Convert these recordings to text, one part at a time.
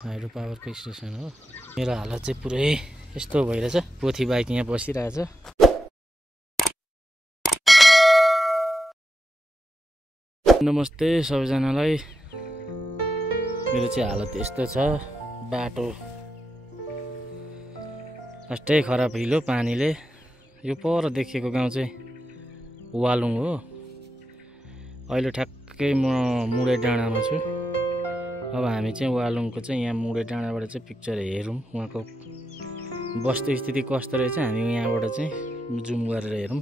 Hydro पावरको station हो। मेरो हालत चाहिँ पुरै यस्तो भइरहेछ। पोथी बाइक यहाँ बसिरहेछ। नमस्ते सबैजनालाई। मेरो चाहिँ हालत यस्तो छ। बाटो फस्टै खराब हिलो पानीले। यो पर देखेको गाउँ चाहिँ वालुङ हो। अहिले ठ्याक्कै म मुडे डाँडामा छु। अब हामी चाहिँ वालुङको चाहिँ यहाँ मुडे डाँडाबाट चाहिँ पिक्चर हेरौँ। उहाँको वस्तुस्थिति कस्तो रहेछ हामी यहाँबाट चाहिँ जुम गरेर हेरौँ।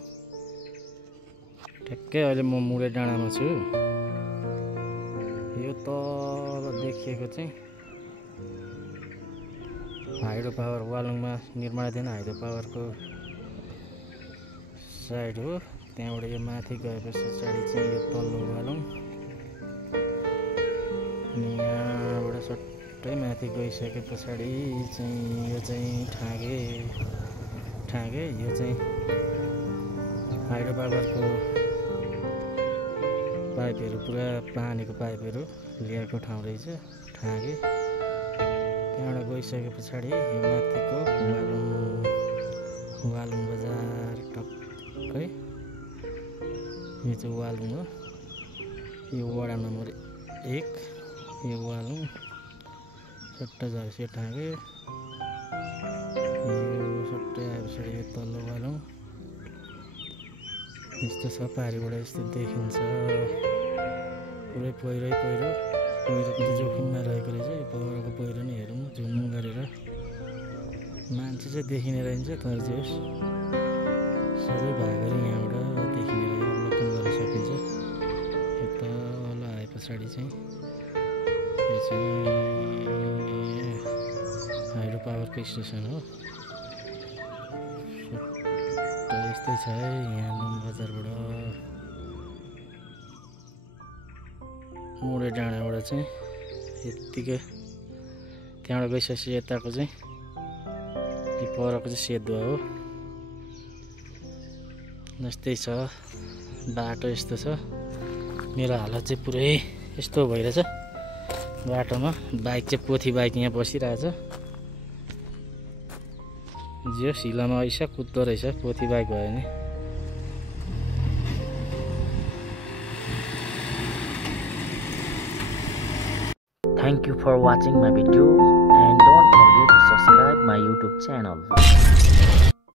ठ्याक्कै अहिले म मुडे डाँडामा छु। यो तल देखिएको चाहिँ हाइड्रो पावर वालुङमा निर्माणाधीन हाइड्रो पावरको साइड हो। त्यहाँबाट यो माथि गएपछि पछाडि चाहिँ यो तल्लो वालुङ। अनि यहाँबाट सट्टै माथि गइसके पछाडि चाहिँ यो चाहिँ ठागे यो चाहिँ हाइड्रो पावरको पाइपहरू पुरा पानीको पाइपहरू ल्याएको ठाउँ रहेछ ठागे। त्यहाँबाट गइसके पछाडि यो माथिको वालुङ बजार टक्कै यो चाहिँ वालुङ हो। यो वडा नम्बर 1 यो वालुङ सट्टा झर्सी ठागे। यो सट्टै आएपछि यो तल्लो वालुङ यस्तो छ। पारिबाट यस्तो देखिन्छ पुरै पहिरो चाहिँ जोखिममा रहेको रहेछ। यो पहिरोको पहिरो नै हेरौँ झुम गरेर। मान्छे चाहिँ देखिने रहन्छ तर चाहिँ सबै भागहरू यहाँबाट देखिने अवलोकन गर्न सकिन्छ। यो तल आए पछाडि चाहिँ यो चाहिँ हाइड्रो पावरको स्टेसन हो। यस्तै छ है यहाँ नुन बजारबाट मुडे डाँडाबाट चाहिँ यत्तिकै। त्यहाँबाट गइसकेपछि यताको चाहिँ यो परको चाहिँ सेतुवा हो। यस्तै छ बाटो यस्तो छ। मेरो हालत चाहिँ पुरै यस्तो भइरहेछ। बाटोमा बाइक चाहिँ पोथी बाइक यहाँ बसिरहेछ। जियो सिलामा ऐसा कुद्दो रहेछ पोथी बाइक भयो भने। Thank you for watching my videos and don't forget to subscribe my YouTube channel.